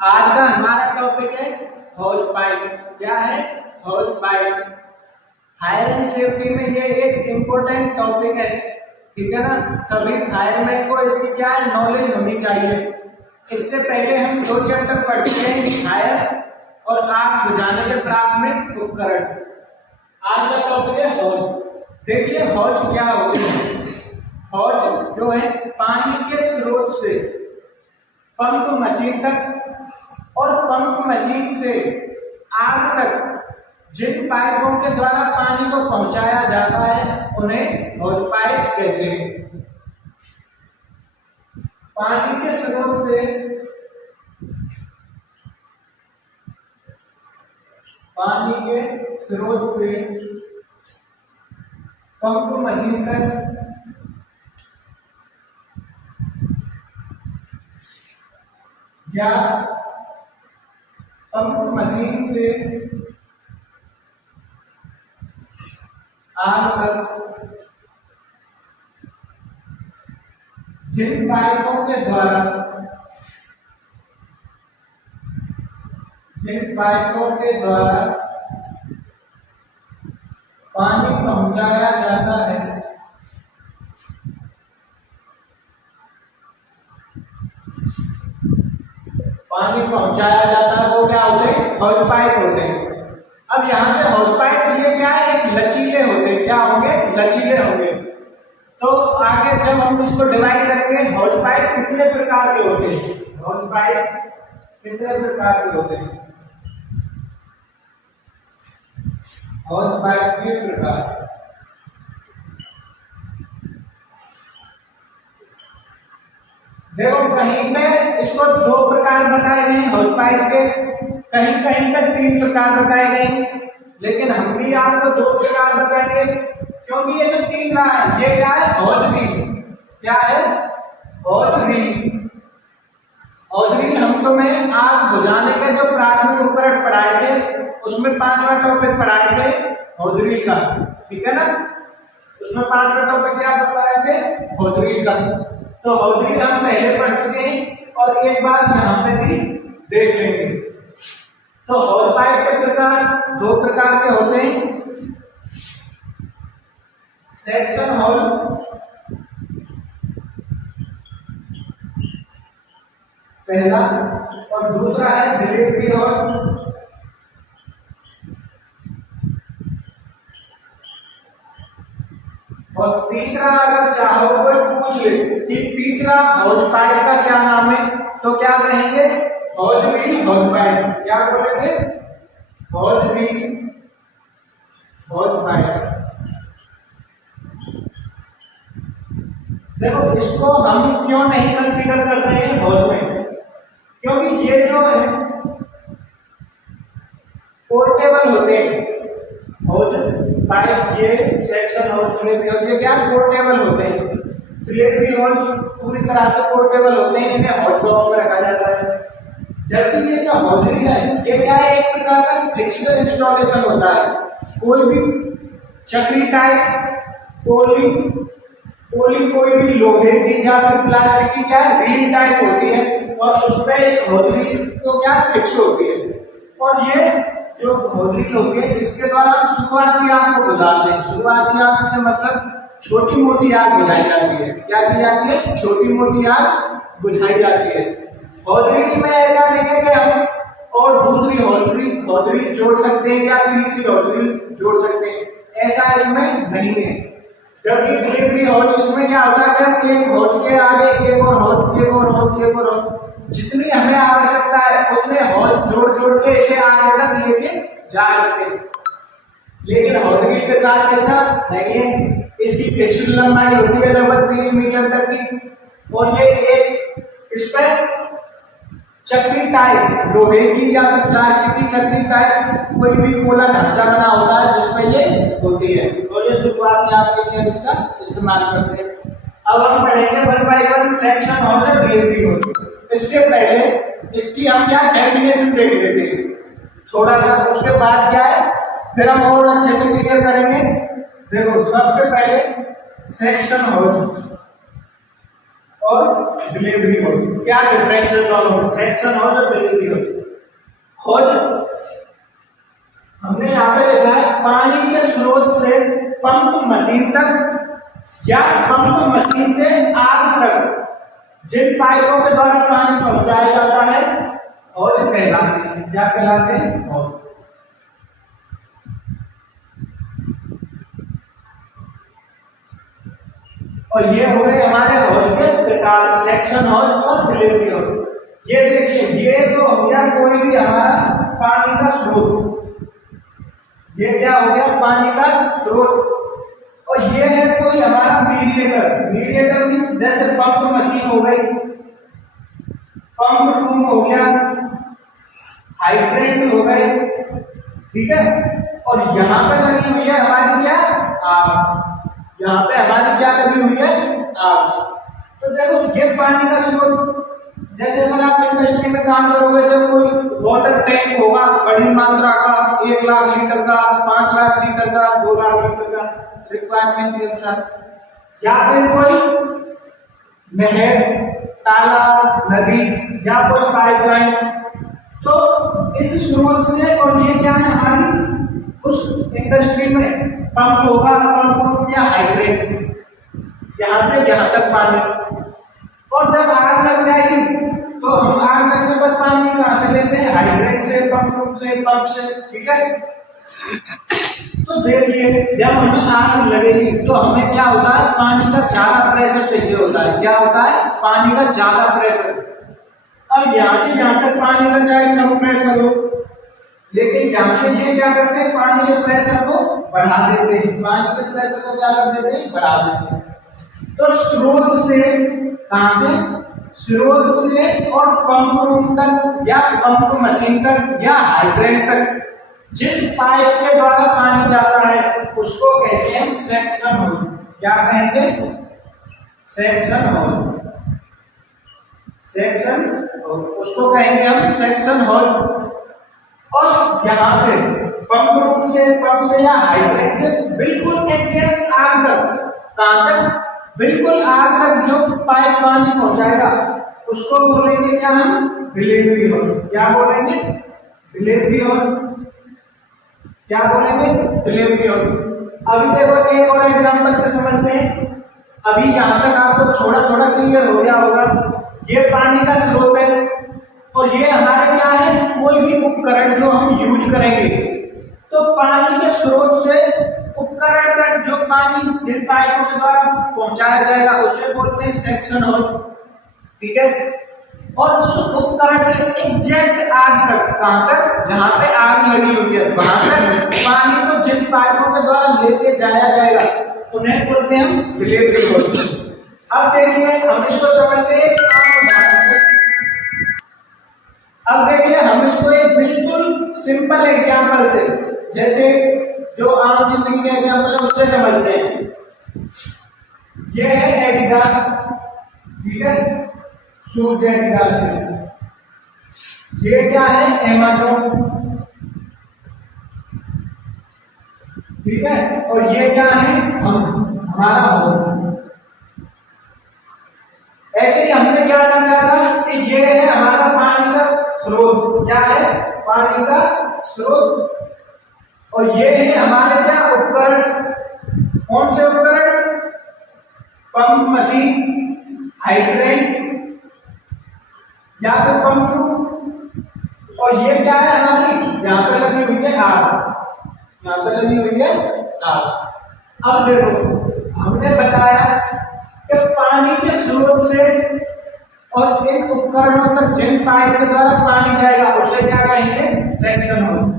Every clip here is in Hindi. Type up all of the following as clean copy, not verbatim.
आज का हमारा टॉपिक है हाउस पाइप। क्या है? House pipe. Fire and safety में ये एक इम्पोर्टेंट टॉपिक है, ठीक है ना। सभी फायरमैन को इसकी क्या है, नॉलेज होनी चाहिए। इससे पहले हम दो चैप्टर पढ़ चुके हैं, फायर और आग बुझाने के प्राथमिक उपकरण। आज का टॉपिक है हौज। देखिए हौज क्या होती है। हौज जो है पानी के स्रोत से पंप मशीन तक और पंप मशीन से आग तक जिन पाइपों के द्वारा पानी को पहुंचाया जाता है उन्हें हौज पाइप कहते हैं। पानी के स्रोत से पंप मशीन तक या पंप मशीन से आग तक जिन पाइपों के द्वारा पानी पहुंचाया जाता है वो क्या होते हैं? हौज पाइप होते हैं। अब यहाँ से हौज पाइप ये क्या है, एक लचीले होते हैं। क्या होंगे? लचीले होंगे। तो आगे जब हम इसको डिवाइड करेंगे, हौज पाइप कितने प्रकार के होते हैं? हौज पाइप कितने प्रकार के होते हैं? हौज पाइप के प्रकार। देखो कहीं पे इसको दो प्रकार बताए गए हैं हौज पाइप के, कहीं कहीं पे तीन प्रकार बताए गए हैं, लेकिन हम भी आपको दो प्रकार बताएंगे क्योंकि ये जो तीसरा है ये क्या है? हौज रील। क्या है? हौज रील। हौज रील हम तुम्हें आग बुझाने के जो प्राथमिक उपकरण पढ़ाए थे उसमें 5वां टॉपिक पढ़ाए थे हौज रील का, ठीक है ना। उसमें 5वां टॉपिक क्या बताए थे? हौज रील का। तो हौज रील हम पहले पढ़ चुके हैं और एक बार यहाँ पे भी देख लेंगे। तो हौज पाइप के प्रकार दो प्रकार के होते हैं, सेक्शन हौज पहला और दूसरा है डिलीवरी हौज। और तीसरा अगर चाहो कोई पूछ ले कि तीसरा हौज पाइप का क्या नाम है तो क्या कहेंगे? हौज रील हौज पाइप। क्या बोलेंगे? हौज रील हौज पाइप। देखो इसको हम क्यों नहीं कंसीडर कर रहे हैं हौज में, क्योंकि ये जो है पोर्टेबल होते हैं। हौज पाइप ये सेक्शन हौज डिलीवरी ये क्या पोर्टेबल होते हैं। डिलीवरी हौज पूरी तरह से पोर्टेबल होते हैं, इन्हें हॉट बॉक्स में रखा जाता है। जबकि ये जो हौज रील है ये क्या है, एक प्रकार का फिक्स्ड इंस्टॉलेशन होता है। कोई भी चक्री टाइप कोई भी लोहे की या फिर प्लास्टिक की क्या है रील टाइप होती है और उसमें इस हौज रील तो क्या फिक्स होती है। और ये जो हौज रील होती है इसके द्वारा हम शुरुआती आग को बुझाते हैं। शुरुआती आग से मतलब छोटी मोटी आग बुझाई जाती है। क्या की जाती है? छोटी मोटी आग बुझाई जाती है। हौज रील में ऐसा नहीं है कि हम और दूसरी हौज रील जोड़ सकते हैं या तीसरी हौज रील जोड़ सकते हैं, ऐसा इसमें नहीं है। जबकि डिलीवरी हौज इसमें क्या होता है कि हम एक हौज के आगे एक और हौज जितनी हमें आवश्यकता है उतने हौज जोड़ के इसे आगे तक लेके जा सकते हैं। लेकिन हौज रील के साथ ऐसा नहीं है। इसकी फिक्स्ड लंबाई होती है लगभग 30 मीटर तक की और ये एक इस पर चक्री टाइप लोहे की या प्लास्टिक की चक्री टाइप कोई भी गोला ढांचा बना होता है जिसमें ये होती है और ये शुरुआती आग के लिए हम इसका इस्तेमाल करते हैं। अब हम पढ़ेंगे 1 by 1 सेक्शन हौज डिलीवरी हौज। इससे पहले इसकी हम क्या डेफिनेशन देख लेते हैं थोड़ा सा, उसके बाद क्या है फिर हम और अच्छे से क्लियर करेंगे। देखो सबसे पहले सेक्शन हौज और डिलीवरी हॉज, क्या डिफरेंस है दोनों में, सेक्शन हॉज और डिलीवरी हॉज। हॉज हमने यहाँ पे लिखा है पानी के स्रोत से पंप मशीन तक या पंप मशीन से आग तक जिन पाइपों के द्वारा पानी पहुंचाया जाता है हौज कहलाते हैं। क्या कहलाते हैं? हौज। और ये हो गए हमारे हौज के प्रकार, सेक्शन हौज और डिलीवरी हौज। ये देखिए, ये तो हो गया कोई भी हमारा पानी का स्रोत, ये क्या हो गया पानी का स्रोत। और ये है कोई हमारा मीडिएटर, मीडिएटर मीन्स जैसे पंप मशीन हो गई, पंप रूम हो गया, हाइड्रेंट हो गए, ठीक है। और यहाँ पे लगी हुई है हमारी क्या आग, यहाँ पे हमारी क्या लगी हुई है आग। तो देखो ये पानी का स्रोत, जैसे अगर आप इंडस्ट्री में काम करोगे तो कोई वाटर टैंक होगा बड़ी मात्रा का, 1 लाख लीटर का, 5 लाख लीटर का, 2 लाख लीटर का, रिक्वायरमेंट के अनुसार, या फिर कोई नहर, तालाब, नदी या कोई पाइपलाइन। तो इस स्रोत से, और ये क्या है हमारी उस इंडस्ट्री में पंप होगा, पंप या हाइड्रेंट, यहाँ से यहाँ तक पानी। और जब आग लग जाएगी तो हम आग लगने पर पानी कहाँ से लेते हैं? हाइड्रेंट से, पंप से, ठीक है। तो देखिए जब हमें आग लगेगी तो हमें क्या होता है, पानी का ज्यादा प्रेशर चाहिए होता है। क्या होता है? पानी का ज्यादा प्रेशर। अब यहाँ से यहाँ तक पानी का चाहे कम प्रेशर हो, लेकिन यहाँ से ये क्या करते हैं, पानी के प्रेशर को बढ़ा देते हैं, पानी के प्रेशर को क्या कर देते हैं, बढ़ा देते हैं। तो स्रोत से, कहां से? स्रोत से और पंप रूम तक या पंप मशीन तक या हाइड्रेंट तक जिस पाइप के द्वारा पानी जाता है उसको कहते हैं सेक्शन होज। क्या कहेंगे? सेक्शन होज, सेक्शन होज, उसको कहेंगे हम सेक्शन होज। और यहां से पंप रूम से, पंप से या हाइड्रेंट से बिल्कुल एग्जैक्ट आग तक, कहां तक? बिल्कुल आग तक जो पाइप पानी पहुंचाएगा उसको बोलेंगे क्या हम? Delivery hose. क्या बोलेंगे? Delivery hose. क्या बोलेंगे? Delivery hose. अभी देखो एक और एग्जांपल से समझते हैं। अभी यहां तक आपको थोड़ा थोड़ा क्लियर हो गया होगा। ये पानी का स्रोत है और ये हमारे क्या है, कोई भी उपकरण जो हम यूज करेंगे, तो पानी के स्रोत से उपकरण तक जो पानी जिन पाइपों के द्वारा पहुंचाया जाएगा उसे बोलते हैं सेक्शन होज, ठीक है। और उस उपकरण से एग्जैक्ट आग तक, कहां तक? जहां पे आग लगी हुई है वहां तक पानी को जिन पाइपों के द्वारा लेके जाया जाएगा उन्हें बोलते हैं हम डिलीवरी होज। अब देखिए हम इसको समझते हैं। अब देखिए हम इसको एक बिल्कुल सिंपल एग्जांपल से, जैसे जो आम जिंदगी के एग्जांपल है उससे समझते हैं। ये है एडिडास, ठीक है, शूज एडिडास है। ये क्या है? अमेज़न, ठीक है। और ये क्या है? हमारा फोन। ऐसे ही हमने क्या समझा था कि ये है हमारा पानी का स्रोत। क्या है? पानी का स्रोत। और ये है हमारे क्या उपकरण? कौन से उपकरण? पंप मशीन, हाइड्रेंट या फिर पंप रूम। और ये क्या है हमारी? यहाँ पे लगी हुई है आग, यहाँ पे लगी हुई है आग। अब देखो हमने बताया कि पानी के स्रोत से और इन उपकरणों तक जिन पाइप के द्वारा पानी जाएगा उसे क्या कहेंगे? सेक्शन होज।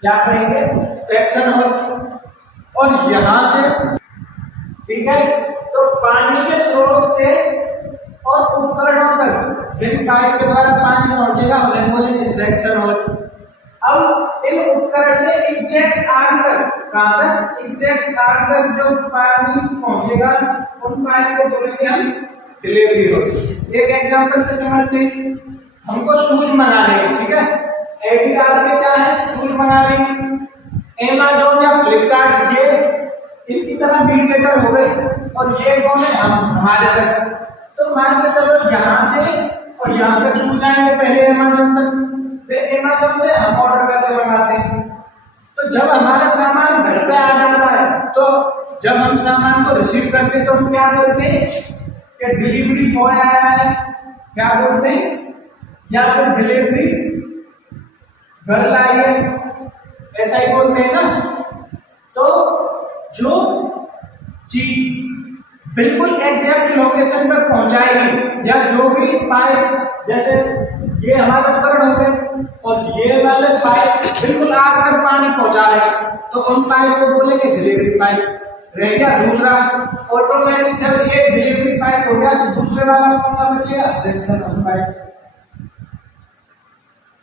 क्या कहेंगे? सेक्शन होज। और यहां से, ठीक है, तो पानी के स्रोत से और उपकरणों तक जिन पाइप के द्वारा पानी पहुंचेगा उन्हें बोलेंगे सेक्शन होज। अब इन उपकरण से एग्जैक्ट आग तक, कहां तक? एग्जैक्ट आग तक जो पानी पहुंचेगा उन पाइप को बोलेंगे हम डिलीवरी होज। एक एग्जांपल से समझते हैं। हमको शूज मंगाने हैं, ठीक है, एडिडास के क्या है? शूज मंगाने हैं। अमेज़न या फ्लिपकार्ट, ये इनकी तरह मीडिएटर हो गए, और ये कौन है, हम हमारे तक। तो मान के चलो यहाँ से और यहाँ तक छू जाएंगे पहले अमेज़न तक, फिर अमेज़न से हम ऑर्डर करके मंगाते हैं। तो जब हमारा सामान घर पे आ जाता है, तो जब हम सामान को रिसीव करते हैं तो हम क्या बोलते हैं कि डिलीवरी बॉय आया है, क्या बोलते हैं, या फिर डिलीवरी घर लाई है, ऐसा ही बोलते हैं ना। तो जो चीज बिल्कुल एग्जैक्ट लोकेशन पर पहुंचाएगी, या जो भी पाइप, जैसे ये हमारे उपकरण हो गए और ये वाले पाइप बिल्कुल आकर पानी पहुंचा रहे, तो उन पाइप को बोलेंगे डिलीवरी पाइप। रह गया दूसरा, ऑटोमेटिक जब ये डिलीवरी पाइप हो गया तो दूसरे वाला कौन सा बचेगा, सेक्शन होज पाइप।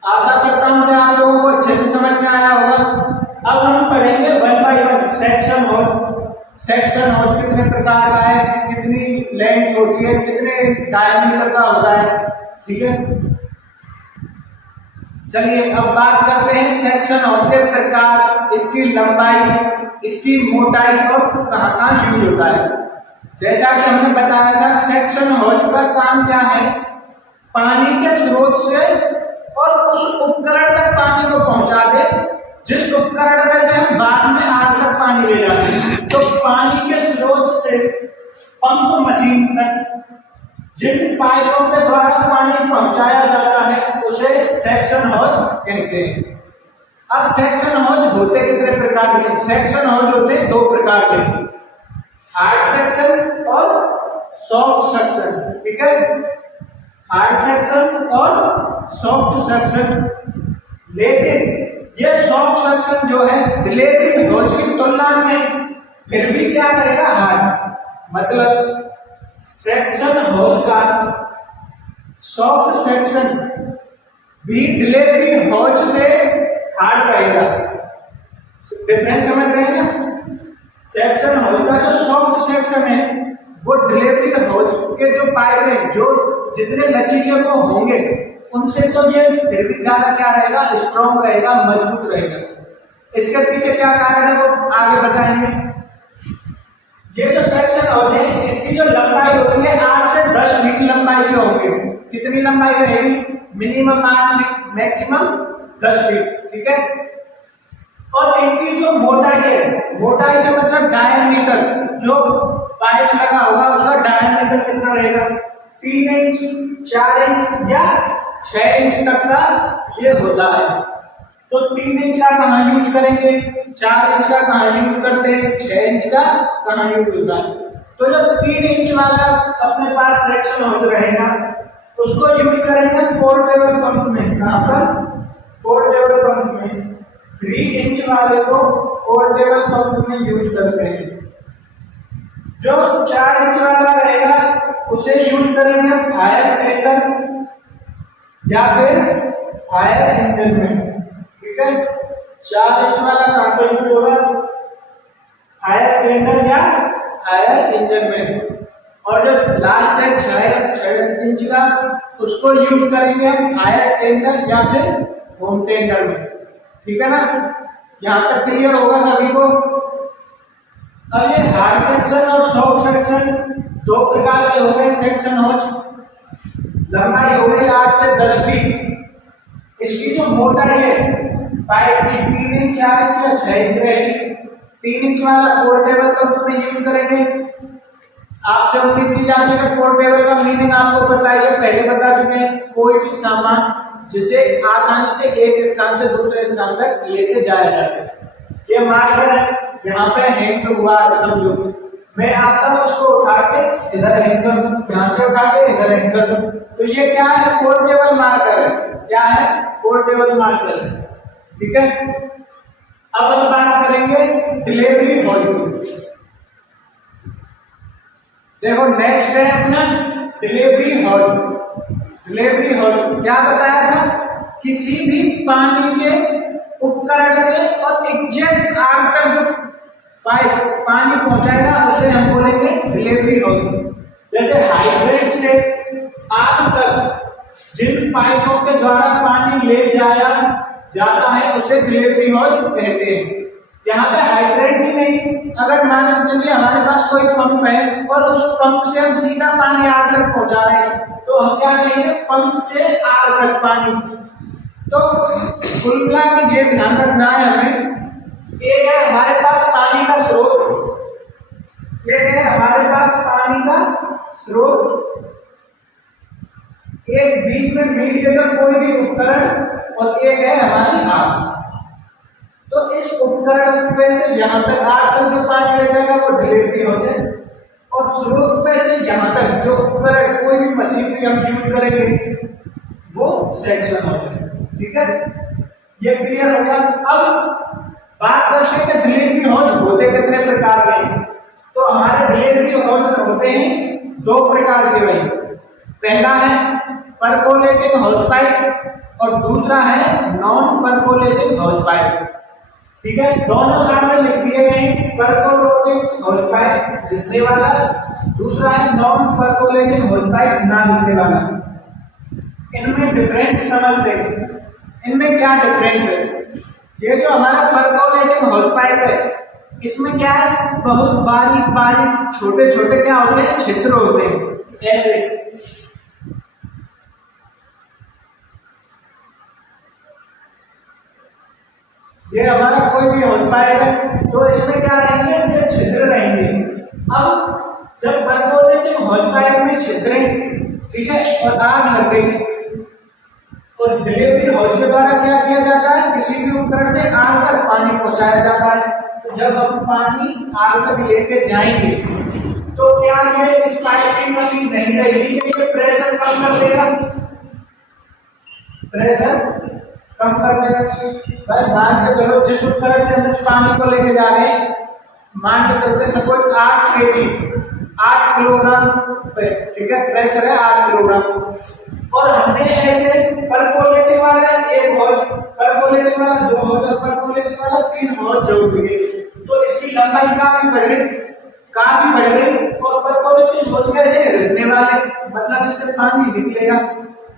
आशा करता हूं कि आप लोगों को अच्छे से समझ में आया होगा। अब हम पढ़ेंगे 1 by 1 सेक्शन होज। सेक्शन होज कितने प्रकार का है, कितनी लेंथ होती है, कितने डायमीटर का होता है, ठीक है। चलिए अब बात करते हैं सेक्शन होज के प्रकार, इसकी लंबाई, इसकी मोटाई और कहाँ कहाँ यूज होता है। जैसा कि हमने बताया था, सेक्शन होज का काम क्या है, पानी के स्रोत से और उस उपकरण तक पानी को पहुंचा दे जिस उपकरण में से हम बाद में आग तक पानी ले जाते हैं। तो पानी के स्रोत से पंप मशीन तक जिन पाइपों के द्वारा पानी पहुंचाया जाता है उसे सेक्शन होज कहते हैं। अब सेक्शन होज होते कितने प्रकार के, सेक्शन होज होते 2 प्रकार के, हार्ड सेक्शन और सॉफ्ट सेक्शन, ठीक है। हार्ड सेक्शन और सॉफ्ट सेक्शन। लेकिन ये सॉफ्ट सेक्शन जो है डिलीवरी होज की तुलना में फिर भी क्या करेगा, हार्ड, मतलब सेक्शन होज का सॉफ्ट सेक्शन भी डिलीवरी होज से हार्ड रहेगा। डिफरेंस समझ रहे हैं ना। सेक्शन होज का जो सॉफ्ट सेक्शन है वो डिलीवरी होज के जो पाइप है, जो जितने लचीले वो होंगे उनसे तो ये फिर भी ज्यादा क्या रहेगा, स्ट्रॉन्ग रहेगा, मजबूत रहेगा। इसके पीछे क्या कारण है वो आगे बताएंगे। ये जो सेक्शन होते हैं इसकी जो लंबाई होती है 8 से 10 फीट लंबाई के होंगे। कितनी लंबाई रहेगी, मिनिमम 8 फीट, मैक्सिमम 10 फीट, ठीक है। और इनकी जो मोटाई है, मोटाई से मतलब डायमीटर, जो पाइप लगा होगा उसका डायमीटर कितना रहेगा, 3 इंच, 4 इंच या 6 इंच तक का ये होता है। तो 3 इंच का कहाँ यूज करेंगे, 4 इंच का कहाँ यूज करते हैं, 6 इंच का कहाँ यूज होता है। तो जब 3 इंच वाला अपने पास सेक्शन होज रहेगा उसको यूज करेंगे पोर्टेबल पंप में। कहाँ पर, पोर्टेबल पंप में। 3 इंच वाले को पोर्टेबल पंप में यूज करते हैं। जो 4 इंच वाला रहेगा उसे यूज करेंगे फायर टेंडर या फिर फायर इंजन में, ठीक है। 4 इंच वाला कहाँ पर यूज होगा, फायर टेंडर या फायर इंजन में। और जो लास्ट है 6 इंच का उसको यूज करेंगे हम फायर टेंडर या फिर होम टेंडर में, ठीक है ना। यहाँ तक क्लियर होगा सभी को। अब ये हार्ड सेक्शन और सॉफ्ट सेक्शन 2 प्रकार के हो गए सेक्शन होज। लंबाई हो गई 8 से 10 फीट। इसकी जो मोटाई है पाइप की 3 इंच, 4 इंच या 6 इंच रहेगी। 3 इंच वाला पोर्टेबल पंप में यूज करेंगे। आपसे उम्मीद की जाती है पोर्टेबल का मीनिंग आपको पता है, पहले बता चुके हैं, कोई भी सामान जिसे आसानी से एक स्थान से दूसरे स्थान तक लेके जाया जा सके। ये मार्कर है, यहाँ पे हैंग हुआ है, समझो मैं आता हूँ उसको उठा के इधर हैंग कर दूं, यहाँ से उठा के इधर हैंग कर दूं, तो ये क्या है, पोर्टेबल मार्कर है। क्या है, पोर्टेबल मार्कर है, ठीक है। अब हम बात करेंगे डिलीवरी होज की। देखो नेक्स्ट है अपना डिलीवरी होज। डिलीवरी होज क्या बताया था, किसी भी पानी के उपकरण से और एग्जैक्ट आग तक जो पाइप पानी पहुंचाएगा उसे हम बोलेंगे डिलीवरी होज। जैसे हाइड्रेंट से आग तक जिन पाइपों के द्वारा पानी ले जाया जाता है उसे डिलीवरी होज कहते हैं। यहाँ पे हाइड्रेंट ही नहीं। अगर मान के चलिए हमारे पास कोई पंप है और उस पंप से हम सीधा पानी आग तक पहुंचा रहे हैं, तो हम क्या कहेंगे, पंप से आग तक पानी। तो कुल मिला के ये ध्यान रखना है हमें, एक है हमारे पास पानी का स्रोत, एक है हमारे पास पानी का स्रोत, एक बीच में मीडिएटर कोई भी उपकरण, और एक है हमारी आग। तो इस उपकरण पे से यहाँ तक आग तक जो पानी ले जाएगा वो डिलीवरी हो जाए, और स्रोत पे से यहाँ तक जो उपकरण कोई भी मशीनरी हम यूज करेंगे वो सेक्शन हो जाए। ठीक है, ये क्लियर हो गया। अब बात करते हैं कि डिलीवरी हॉज होते कितने प्रकार के हैं। तो हमारे डिलीवरी हॉज होते हैं दो प्रकार के भाई। पहला है परकोलेटिंग हॉज पाइप और दूसरा है नॉन परकोलेटिंग हॉज पाइप। ठीक है, दोनों सामने लिख दिए गए हैं, परकोलेटिंग हॉज पाइप घिसने वाला, दूसरा है नॉन परकोलेटिंग हॉज पाइप ना घिसने वाला। इनमें डिफरेंस समझते हैं, इनमें क्या डिफरेंस है। ये जो हमारा परकोलेटिंग हॉज पाइप है, इसमें क्या है, बहुत बारीक बारीक छोटे छोटे क्या होते हैं, छिद्र होते हैं ऐसे। ये हमारा कोई भी हॉज पाइप है तो इसमें क्या रहेंगे, ये छिद्र रहेंगे। अब जब परकोलेटिंग हॉज पाइप में छिद्र, ठीक है, और आग लग गई, और डिलीवरी हॉज के द्वारा क्या किया जाता है, किसी भी उपकरण से आग तक पानी पहुंचाया जाता है। तो जब हम पानी आग तक लेके जाएंगे तो क्या ये इस पाइप की कमी नहीं रहेगी कि ये प्रेशर कम कर देगा, प्रेशर कम कर देगा। भाई मान के चलो जिस उपकरण से हम पानी को लेके जा रहे हैं, मान के चलते सपोज 8 kg 8 किलोग्राम पे, ठीक है, प्रेशर है 8 किलोग्राम, और हमने ऐसे परकोलेटिंग वाला एक हॉज, परकोलेटिंग वाला 2 हॉज और परकोलेटिंग वाला 3 हॉज जोड़ दिए, तो इसकी लंबाई काफी बढ़ गई। और परकोलेटिंग हॉज कैसे, रिसने वाले, मतलब इससे पानी निकलेगा,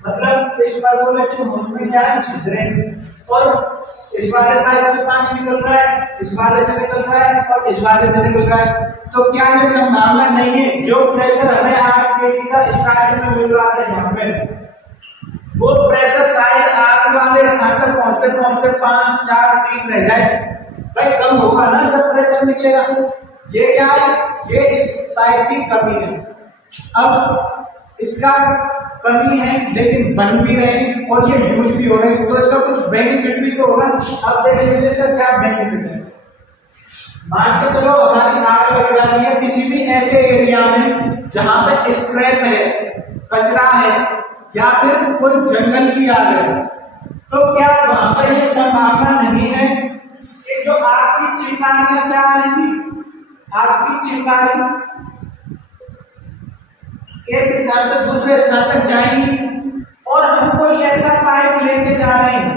मतलब इस परकोलेटिंग हॉज में क्या है, छिद्र है, और इस वाले पाइप से पानी निकल रहा है, इस वाले से निकल रहा है, और इस वाले से निकल रहा है। तो क्या ये संभावना नहीं है, जो प्रेशर हमें 8 kg का स्टार्टिंग में मिल रहा था यहाँ पे, वो प्रेशर शायद आग वाले स्थान तक पहुंचते पहुंचते 5, 4, 3 रह जाए, भाई कम होगा ना जब प्रेशर निकलेगा। ये क्या है, ये इस पाइप की कमी है। अब इसका कमी है लेकिन बन भी रहे हैं और ये यूज भी हो रहे हैं, तो इसका कुछ बेनिफिट भी तो होगा। अब देख लीजिए इसका क्या बेनिफिट है। मान के चलो हमारी आग लग जाती है किसी भी ऐसे एरिया में जहां पे स्क्रैप है, कचरा है, या फिर कोई जंगल की आग है, तो क्या वहां पर ये संभावना नहीं है कि जो आग की चिंगारियां क्या आएंगी, आग की चिंगारी एक स्थान से दूसरे स्थान तक जाएंगी, और हम कोई ऐसा पाइप लेके जा रहे हैं,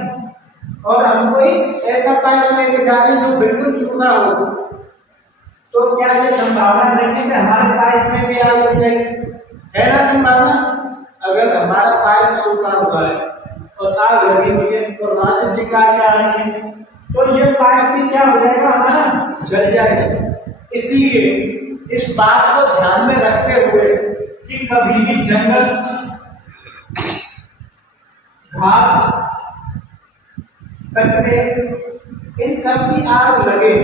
जो बिल्कुल सूखा हो, तो क्या ये संभावना नहीं है कि हमारे पाइप में भी आग लग जाएगी, है ना संभावना। अगर हमारा पाइप सूखा हुआ है और आग लगी हुई है और वहां से चिंगारियां आ रही है, तो ये पाइप भी क्या हो जाएगा, हमारा जल जाएगा। इसीलिए इस बात को ध्यान में रखते हुए कि कभी भी जंगल, घास, कचरे, इन सब की आग लगे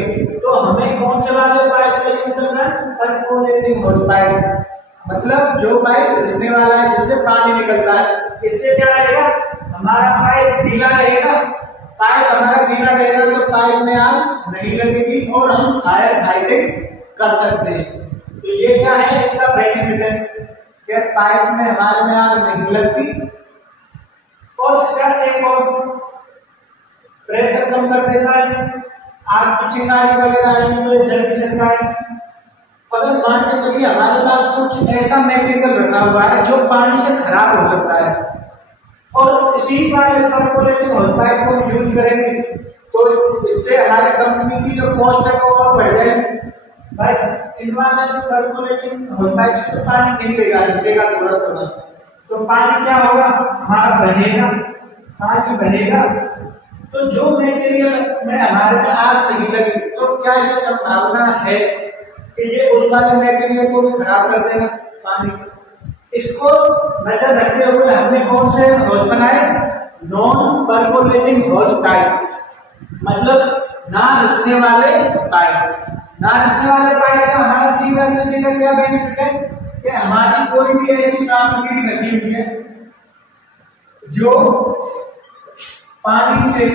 तो हमें कौन से वाले पाइप का यूज करना है, परकोलेटिंग हॉज पाइप, मतलब जो पाइप रिसने वाला है जिससे पानी निकलता है। इससे क्या रहेगा, हमारा पाइप गीला रहेगा, पाइप हमारा गीला रहेगा तो पाइप में आग नहीं लगेगी और हम फायर फाइटिंग कर सकते हैं। तो ये क्या है, इसका बेनिफिट है कि पाइप में हमारे में आग नहीं लगती, और इसका एक और प्रेशर कम कर देता है, आग की चिंगारी वगैरह आएगी तो जल भी सकता है। अगर मान के चलिए हमारे पास कुछ ऐसा मटेरियल रखा हुआ है जो पानी से खराब हो सकता है, और इसी परकोलेटिंग हॉज पाइप को यूज करेंगे, तो इससे हमारे कंपनी की जो कॉस्ट है वो और बढ़ जाएगी। भाई इन्वायरमेंट परकोलेटिंग हॉज पाइप से तो पानी निकलेगा, रिसेगा थोड़ा, तो पानी क्या होगा, हमारा बहेगा, पानी बहेगा, तो जो मटेरियल में हमारे में आग नहीं लगी तो क्या ये संभावना है कि ये उस वाले मटेरियल को भी खराब कर देगा पानी? इसको नजर रखते हुए हमने कौन से हौज बनाए? नॉन परकोलेटिंग हौज टाइप, मतलब ना रिसने वाले पाइप। ना रिसने वाले पाइप का हमारा सीधा से सीधा क्या बेनिफिट है कि हमारी कोई भी ऐसी सामग्री रखी हुई है जो पानी से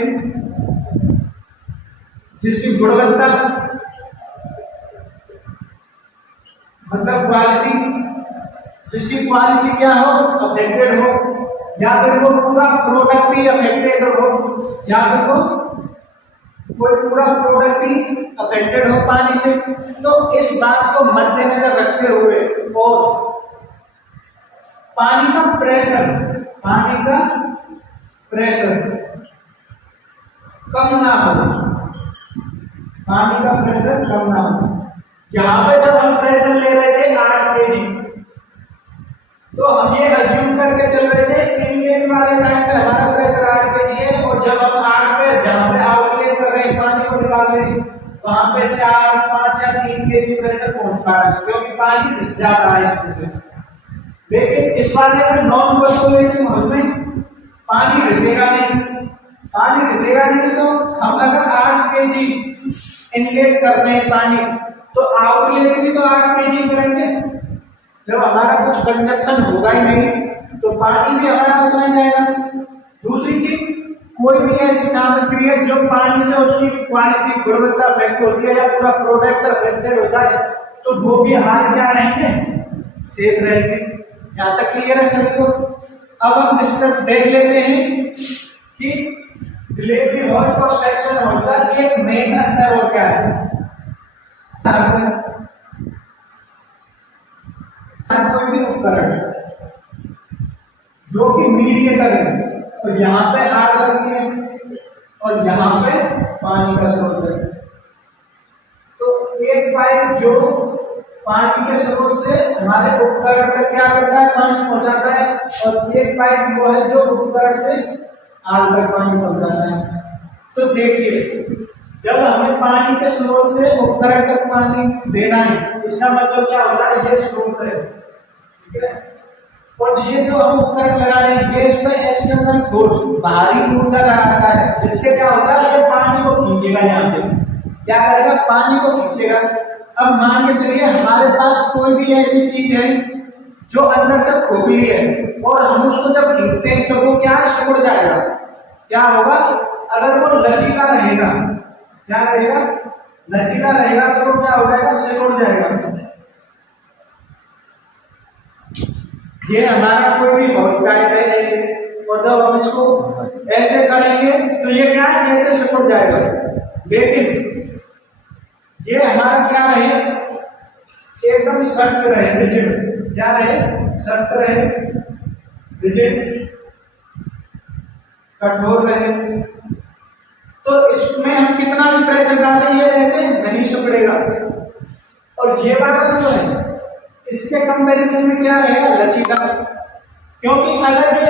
जिसकी गुणवत्ता मतलब क्वालिटी, जिसकी क्वालिटी क्या हो, अफेक्टेड हो, या फिर वो पूरा प्रोडक्ट ही अफेक्टेड हो, या फिर वो कोई पूरा प्रोडक्ट ही अफेक्टेड हो पानी से। तो इस बात को मद्देनजर रखते हुए और पानी का प्रेशर कम ना हो, पानी का प्रेशर कम ना हो। यहाँ पे जब हम प्रेशर ले रहे थे 8 kg, तो हम ये अज्यूम करके चल रहे थे इनलेट वाले टाइम पे हमारा प्रेशर 8 kg है, और जब हम 8 पे जहाँ पे आउटलेट कर रहे हैं पानी को निकाल रहे हैं वहां पे 4, 5 या 3 kg प्रेशर पहुंच पा रहा है, क्योंकि पानी रिस जाता है इसमें से। लेकिन इस वाले में नॉन परकोलेटिंग हौज में पानी रिसेगा नहीं, तो हम अगर 8 kg इनलेट कर रहे हैं पानी, तो आउटलेट भी तो 8 kg करेंगे। जब हमारा कुछ कंजप्शन होगा ही नहीं तो पानी भी हमारा उतना ही जाएगा। दूसरी चीज, कोई भी ऐसी सामग्री है जो पानी से उसकी क्वालिटी गुणवत्ता अफेक्ट होती है या पूरा प्रोडक्ट अफेक्टेड होता है, तो वो भी हमारे क्या रहेंगे, सेफ रहेंगे। यहाँ तक क्लियर है सभी को? अब हम डिस्कस देख लेते हैं कि डिलीवरी हॉज और सेक्शन हॉज का एक मेन अंतर और क्या है। कोई भी उपकरण जो कि मीडिएटर है, तो यहाँ पे आग लगती है और यहाँ पे पानी का स्रोत है। तो एक पाइप जो पानी के स्रोत से हमारे उपकरण तक क्या करता है, पानी पहुंचाता है, और एक पाइप वो है जो उपकरण से आग तक पानी पहुंचाता है। तो देखिए, जब हमें पानी के स्रोत से उपकरण तक पानी देना है, इसका मतलब क्या होता है, ये स्रोत है, ठीक है, और ये जो हम उपकरण लगा रहे हैं ये इसमें एक्सटर्नल फोर्स, बाहरी ऊर्जा लगाता है, जिससे क्या होता है, ये पानी को खींचेगा, यहाँ से क्या करेगा, पानी को खींचेगा। अब मान के चलिए हमारे पास कोई भी ऐसी चीज है जो अंदर से खोखली है, और हम उसको जब खींचते हैं तो वो क्या सिकुड़ जाएगा। क्या होगा, अगर वो लचीला रहेगा, क्या रहेगा, लचीला रहेगा, तो वो क्या हो जाएगा, सिकुड़ जाएगा। ये हमारा कोई भी हौज टाइप है ऐसे, और जब हम इसको ऐसे करेंगे तो ये क्या है, ऐसे सिकुड़ जाएगा। लेकिन ये हमारा क्या रहे, एकदम सख्त रहे, रिजिड, क्या रहे, सख्त रहे, रिजिड, कठोर रहे। तो इसमें हम कितना भी प्रेशर डालें ये ऐसे नहीं सिकुड़ेगा। और ये वाला जो है इसके कंपैरिजन में क्या रहेगा, लचीला, क्योंकि अगर ये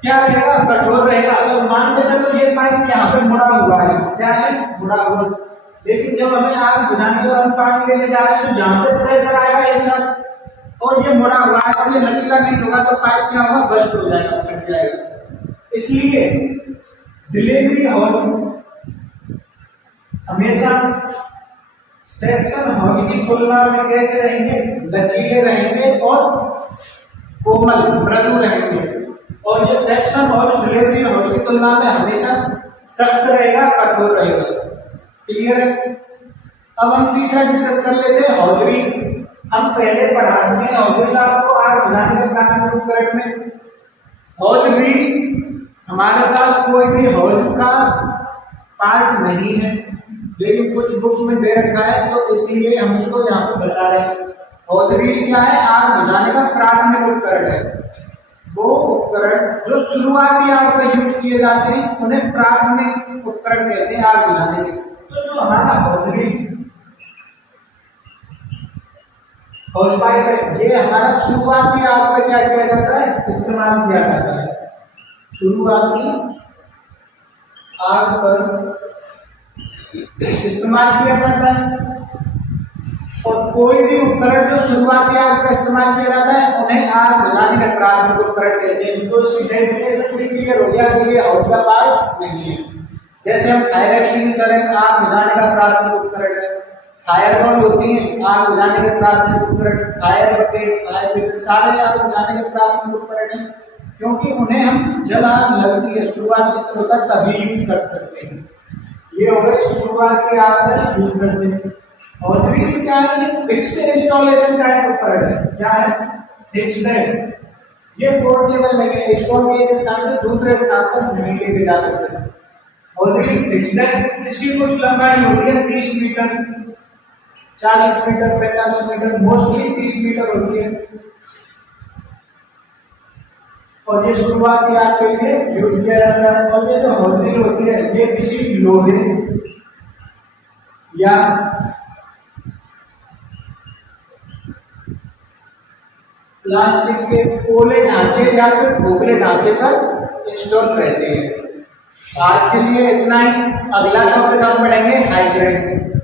क्या रहेगा, कठोर रहेगा, तो मान के चलो ये पाइप यहाँ पे मुड़ा हुआ है, क्या है, मुड़ा हुआ। लेकिन जब हमें आग बुझाने और हम पानी लेने जा रहे हैं तो जहां से प्रेशर आएगा एक साथ, और ये मुड़ा हुआ है और ये लचीला नहीं होगा, तो पाइप क्या होगा, बस्ट हो जाएगा, फट जाएगा। इसलिए डिलीवरी हॉज हमेशा सेक्शन हॉज की तुलना में कैसे रहेंगे, लचीले रहेंगे और कोमल, मृदु रहेंगे। और ये सेक्शन हॉज डिलीवरी हॉज की तुलना में हमेशा सख्त रहेगा, कठोर रहेगा। क्लियर है? अब हम तीसरा डिस्कस कर लेते हैं, हौजरी। हम पहले पढ़ा चुके हैं हौजरी, आपको आग बुझाने के प्राथमिक उपकरण में। हौजरी हमारे पास कोई भी हौज का पार्ट नहीं है, लेकिन कुछ बुक्स में दे रखा है, तो इसीलिए हम उसको यहाँ पे बता रहे हैं। हौजरी क्या है, आग बुझाने का प्राथमिक उपकरण है। वो उपकरण जो शुरुआती आग पर यूज किए जाते हैं उन्हें प्राथमिक उपकरण कहते हैं आग बुझाने के। तो जो हमारा हौजरी, हौज पाइप है, ये हमारा शुरुआती आग पर क्या किया जाता है, इस्तेमाल किया जाता है। शुरुआती आग पर इस्तेमाल किया जाता है। और कोई भी उपकरण जो शुरुआती आग का इस्तेमाल किया जाता है उन्हें आग बुझाने का प्राथमिक उपकरण कहते हैं। तो इसकी डेफिनेशन से क्लियर हो गया कि ये हौज का पार्ट नहीं है। जैसे हम फायर एक्सटिंग्विशर है, आग बुझाने का प्राथमिक उपकरण है। फायर बॉल होती है, आग बुझाने के प्राथमिक उपकरण। फायर बकेट, फायर ब्रिगेड सारे आग बुझाने के प्राथमिक उपकरण है, क्योंकि उन्हें हम जब आग लगती है शुरुआती स्तर होता है तभी यूज कर सकते हैं। ये हो गए शुरुआती आग में यूज करते हैं। और फिर क्या है, फिक्स्ड इंस्टॉलेशन टाइप उपकरण है। क्या है? फिक्स्ड है। ये पोर्टेबल नहीं है, इसको हम एक स्थान से दूसरे स्थान तक नहीं लेके जा सकते। और फिर फिक्स्ड है, इसकी कुछ लंबाई होती है 30 metre, 40 metre, 45 metre, mostly 30 metre होती है। और ये शुरुआती आग के लिए यूज किया जाता है। और ये जो होजरी होती है ये किसी लोहे या प्लास्टिक के पोले ढांचे या फिर खोखले ढांचे पर इंस्टॉल रहते हैं। आज के लिए इतना ही। अगला टॉपिक हम पढ़ेंगे हाइड्रेंट।